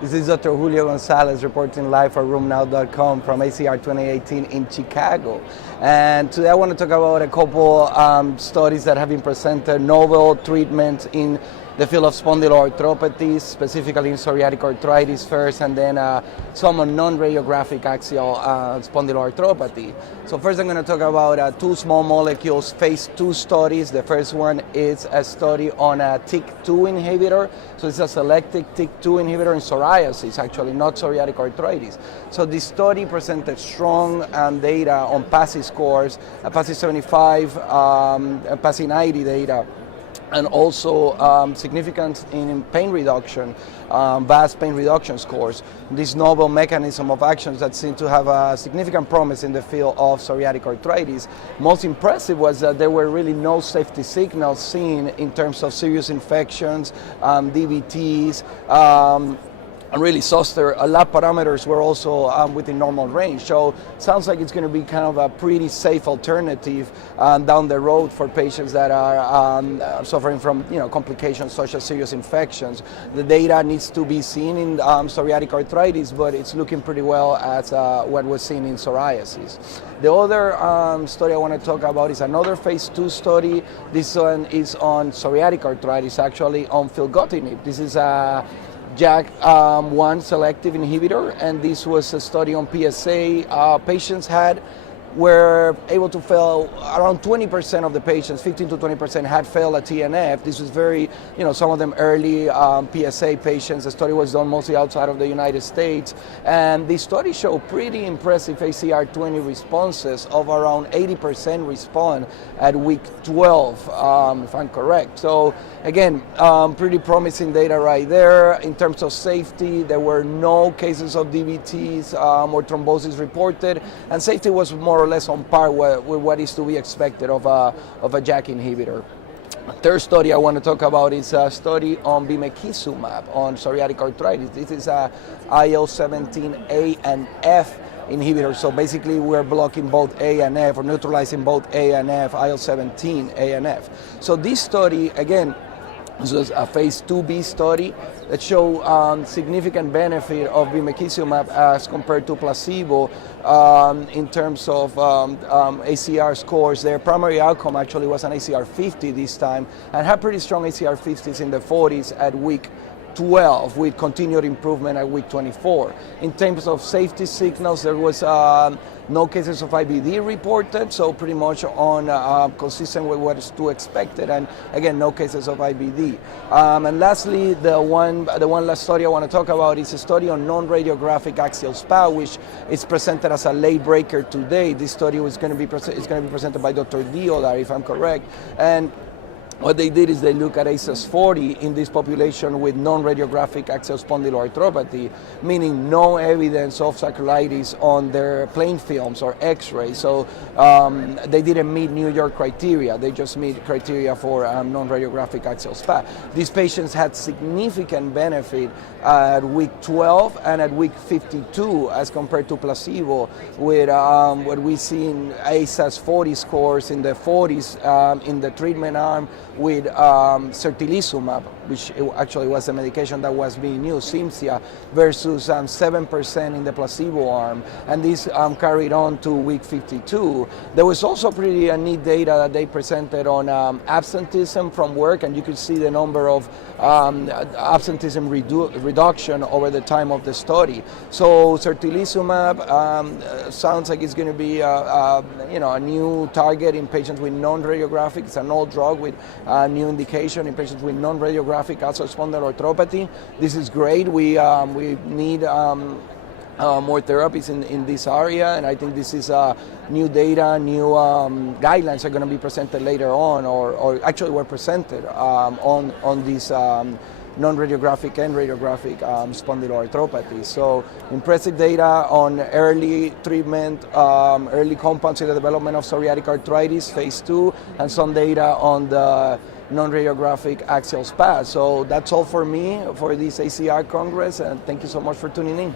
This is Dr. Julio Gonzalez reporting live for RoomNow.com from ACR 2018 in Chicago. And today I want to talk about a couple studies that have been presented, novel treatments in the field of spondyloarthropathy, specifically in psoriatic arthritis first, and then some on non-radiographic axial spondyloarthropathy. So first I'm going to talk about two small molecules phase 2 studies. The first one is a study on a TYK2 inhibitor. So it's a selective TYK2 inhibitor in psoriasis, actually, not psoriatic arthritis. So this study presented strong data on PASI scores, PASI 75, PASI 90 data, and also significance in pain reduction, vast pain reduction scores. This novel mechanism of actions that seem to have a significant promise in the field of psoriatic arthritis. Most impressive was that there were really no safety signals seen in terms of serious infections, DVTs, and really zoster lab parameters were also within normal range. So sounds like it's going to be kind of a pretty safe alternative down the road for patients that are suffering from complications such as serious infections. The data needs to be seen in psoriatic arthritis, but it's looking pretty well as what was seen in psoriasis. The other study I want to talk about is another phase 2 study. This one is on psoriatic arthritis, actually on filgotinib. This is a JAK1 selective inhibitor, and this was a study on PSA. Patients were able to fail, around 20% of the patients, 15 to 20% had failed a TNF. This was very, some of them early PSA patients. The study was done mostly outside of the United States. And the study showed pretty impressive ACR 20 responses of around 80% respond at week 12, if I'm correct. So again, pretty promising data right there. In terms of safety, there were no cases of DVTs or thrombosis reported, and safety was more or less on par with what is to be expected of a JAK inhibitor. Third study I want to talk about is a study on bimekizumab on psoriatic arthritis. This is a IL-17A and F inhibitor. So basically we're blocking both A and F, or neutralizing both A and F, IL-17, A and F. So this study, again, this was a phase 2B study that showed significant benefit of bimekizumab as compared to placebo in terms of ACR scores. Their primary outcome actually was an ACR 50 this time, and had pretty strong ACR 50s in the 40s at week 12 with continued improvement at week 24. In terms of safety signals, there was no cases of IBD reported, so pretty much on consistent with what is to expected, and again, no cases of IBD. And lastly, the one last study I want to talk about is a study on non-radiographic axial SpA, which is presented as a late breaker today. This study is going to be presented by Dr. Diodar, if I'm correct. And what they did is they look at ACES40 in this population with non-radiographic axial spondyloarthropathy, meaning no evidence of sacroiliitis on their plain films or X-rays. So they didn't meet New York criteria. They just meet criteria for non-radiographic axial SpA. These patients had significant benefit at week 12 and at week 52 as compared to placebo, with what we see in ACES40 scores in the 40s in the treatment arm, with certolizumab, which actually was a medication that was being used, Cimzia, versus 7% in the placebo arm. And this carried on to week 52. There was also pretty neat data that they presented on absenteeism from work, and you could see the number of absenteeism reduction over the time of the study. So certolizumab sounds like it's going to be a new target in patients with non-radiographic. It's an old drug with new indication in patients with non-radiographic axial spondyloarthropathy. This is great. We need more therapies in this area, and I think this is new data, new guidelines are going to be presented later on, or actually were presented on these non-radiographic and radiographic spondyloarthropathy. So impressive data on early treatment, early compounds in the development of psoriatic arthritis, phase 2, and some data on the non-radiographic axial SpA. So that's all for me for this ACR Congress, and thank you so much for tuning in.